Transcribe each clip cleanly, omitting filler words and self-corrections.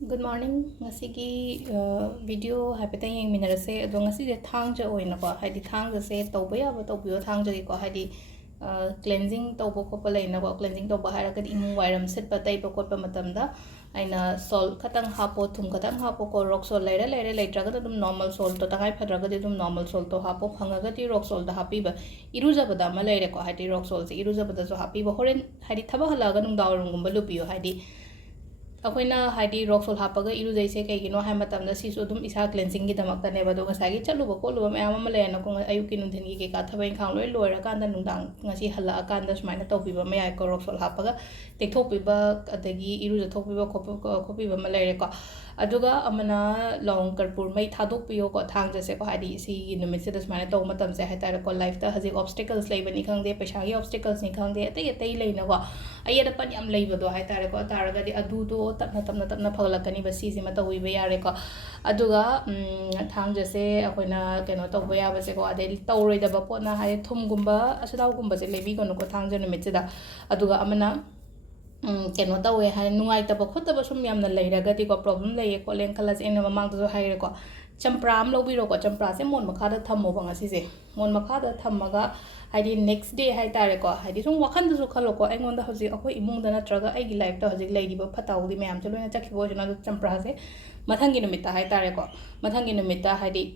Good morning. Ngasigi video haipatang yeng minarase ado ngasi de thangja oina ko haidi thangja se tawba ya ba tawbiyo thangja ko haidi cleansing tawba ko pa leina ko cleansing tawba hara ka imung wairam set pa tai pa ko pa matamda aina salt khatang hapo thum khatang hapo ko rock salt leira leitra ka dum normal salt to tangai phadra ka dum normal salt to hapo khanga ga ti rock salt da happy ba iruja bada ma leire ko haidi rock salt se iruja bada so happy ba horen haidi thaba hala ga nung dawrum gum ba lupiyo haidi अखोना हाइडी रॉक सोल हापगा इरुजैसे कईगिनो हाय मतमदा सिसु दुम इसा क्लेंसिंग की दमकतने बदो ngसागी चलुबो कोलुबो मैम अमा लेना को अयुकी नुंथिन की का थबैन खांग लोय लोयरा कांदा नुंदांग ngasi हल्ला कांदा सुमाइना तौबिबा मयाय को रॉक सोल हापगा टेक्थोपिबा अदगी इरुज थोपिबा खोपिबा म लेरे को अदुगा अमना लॉन्ग कर्पूर मै थादोपियो को थांग जसे को हाइडी सी नुमित से सुमाइना तौ मतम से हाइतार को लाइफ ता हजिक ऑब्स्टिकल्स लेबनी खांगदे पैसागी ऑब्स्टिकल्स नि खांगदे अतै अतै लेना को अयदा पन याम लेबदो हाइतार को तारगदि अदुदो तपना फगलकनी बसीसी मत हुई यारे को अदुगा थांग जैसे अखोना कनो तौब याबसे को अदे तौरोइदब पोना हाय थुमगुंबा असुदावगुंबा से लेबी कोनो को थांग जन मिचदा अदुगा अमना कनो तौवे हाय नुंगाइतब खोतब सुम यामना लेरगदि को प्रॉब्लम लेये को लेन खलास एन ममांग तो हायरे को चंप्राम लोबिरो को चंप्रा से मोन मखादा थमो बंगासी से मोन मखादा थमगा हाइडी नेक्स्ट डे हाई तारे को हाइडी सुम वखन दसु खलो को एंगोंदा हजि अखोय इमुंग दा नत्रगा एगी लाइफ ता हजि लेदिबो फताउदी मैम चलो ना चखिबो जना चंप्रा से मथंगी नुमिता हाई तारे को मथंगी नुमिता हाइडी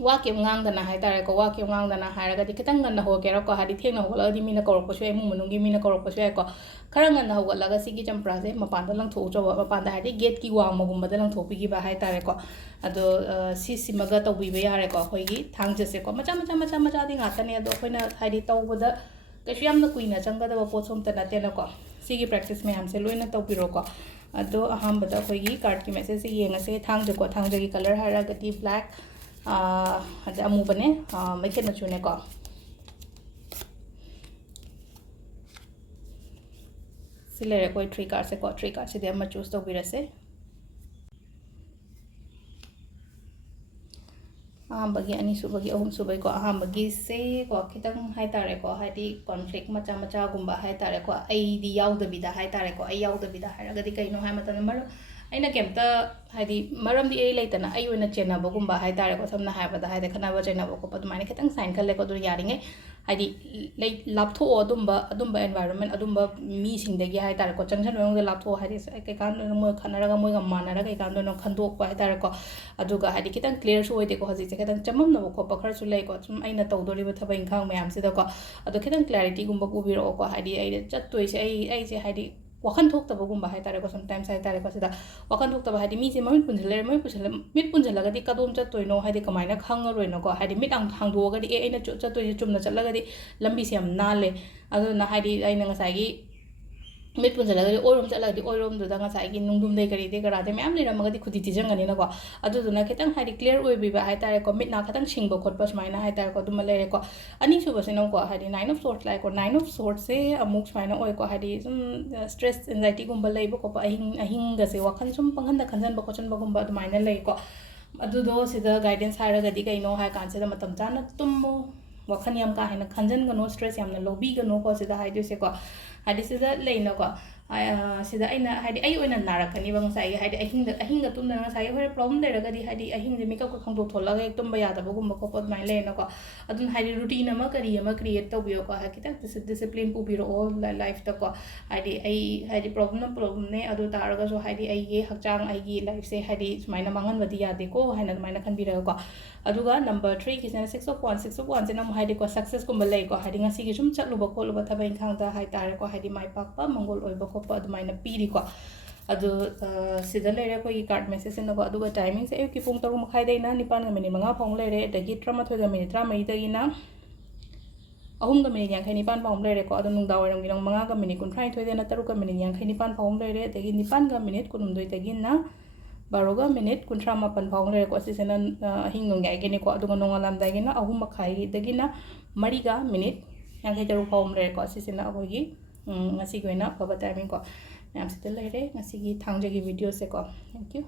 वाक्य ngang हाई तारे को वाक्य ngang हायरगदि खितंग गन होगेरो को हाइडी थेंग होगलदि मीना कौरपसु एमु मनुंगी मीना कौरपसु है को खरंग गन होगलगा सिगी चंप्रा से मपान लंगथो चो मपान हाइडी गेट की वांगमगुंबद लंगथोपिगी बा हाई तारे को अदो सिसिमगा तौबिबे यारे को अखोयगी थांगजसे को मचा दि ngaतने अदो अखोयना हाइडी तौबदा कैसु यामना कुइना चंगदब पोसोमता नतेना को सिगी प्रैक्टिस में हमसे लोइना तौबिरो को अदो अहमबदा अखोयगी कार्ड की मैसेज से येंगसे थांगजको थांगजगी कलर हारगदि ब्लैक अद अमुबने मैखेन मचुने को सिलेरे कोई 3 कार्ड से को 3 कार्ड से दे हम चूज तो बिरसे अहमबगी अनी सुबगी अहुम सुबगी को अहमबगी से को खितंग हाय तारे को हाइदी कॉन्फ्लिक्ट मचा गुंबा हाय तारे को आईदी याउदबिदा हाय तारे को आई याउदबिदा हायरगदि कइनो हाय मतन मर अना केमता हाइदी मरमदी ए लेतना आई ओना चेनाबगुंबा हाय तारे को समना हायबदा हायदे खनाबा चेनाबो को पदमाने खितंग साइन खले को दु यारिंगे हाइदी लापथो अदुंबा एनवायरनमेंट अदुंबा मी सिंगदगी हाय तारे को चंगसन वेंग लापथो हाइदी के कान मो खनरगा मोय गमानरा के कान नो खंदोक हाय तारे को अदुगा हाइदी खितंग क्लियर सु होइदे को हजि से खितंग चमम नबो को पखर सु ले को सुम आइना तौदोरिबो थबा इंखांग मयाम से को अदो खितंग क्लैरिटी गुंबा पुबिरो को हाइदी आई चत्तोइ से आई से हाइदी वखन थोक्तबगुंबा हाय तारे को समटाइम्स हाय तारे को सिदा वखन थोक्तबा हाइदी मी से ममित पुंजले ममित पुंजले मित पुंजलगदि कदोम चतोइनो हाइदी कमाइना खंगरोइनो को हाइदी मित आंग हांगदोगदि ए आइना चतोइ चुमना चलगदि लंबी से हम नाले अदुना हाइदी आइना ngसाइगी मिट पुंजलगदि ओरोम चलगदि ओरोम दुदा ngसाइगी नुंगदुम दे करी दे करादे मैम लेरमगदि खुदी तिजंगनि नको अदुदुना खितंग हाइदी क्लियर ओइबिबा हाय तारे को मिट ना खतंग सिंगबो खोटबा सुमाइना हाय तारे को दुम लेरे को अनि सुबसे नो को हाइदी 9 ऑफ सॉर्ट्स लाइक को 9 ऑफ सॉर्ट्स से अमुक सुमाइना ओइ को हाइदी सुम स्ट्रेस एंजाइटी गुंबा लेबो को अहिंग गसे वखन सुम पंगन द खंजन बखोचन बगुंबा दुमाइना लेइ को अदुदो सिदा गाइडेंस हायरगदि कइनो हाय कांसे मतम जाना तुमो वखन याम का हेन खंजन गनो स्ट्रेस यामना लोबी गनो को सिदा हाइदो से को हाइदी सिदा लेइनो को सिदा आइना हाइदी आई ओइना नारकनी बंग साइ हाइदी अहिंग तुमना साइ होरे प्रॉब्लम लेरगदि हाइदी अहिंग जे मेकअप को खंदो थोलगा एक तुम यादब गुम को पद माइ लेनो को अदुन हाइदी रूटीन अमा करी अमा क्रिएट तौबियो को हा किता डिसिप्लिन पुबिरो लाइफ त को हाइदी आई हाइदी प्रॉब्लम ने अदु तारगा जो हाइदी आई ये हकचांग आई की लाइफ से हाइदी सुमाइना मांगन वदी यादे को हाइना माइना खनबिरा को अदुगा नंबर 3 किसना 6 of 1 से नम हाइदी को सक्सेस को मले को हाइदी ngasi gi sum chatluba kholuba thabai khangda hai tare ko हाइदी mai pakpa mongol oiba ko pa adumai na piri ko adu sida lere ko gi card message na ko aduga timing se ki pung taru makhai dei na nipan ga minute manga phong lere dagi 38 ga minute 30 dagi na ahum ga minute yang khai nipan phong lere ko adu nung da waram gi nang manga ga minute 38 de na taru ga minute yang khai nipan phong lere dagi nipan ga minute kunum doi dagi na baroga minute kuntra mapan phong lere ko sisena ahing nong ga gene ko adu nong alam dagi na ahum makhai dagi na mariga minute yang khai taru phong lere ko sisena agogi ngasi goina paba timing ko ma'am से लेरे ngasi gi thangjagi video se ko thank you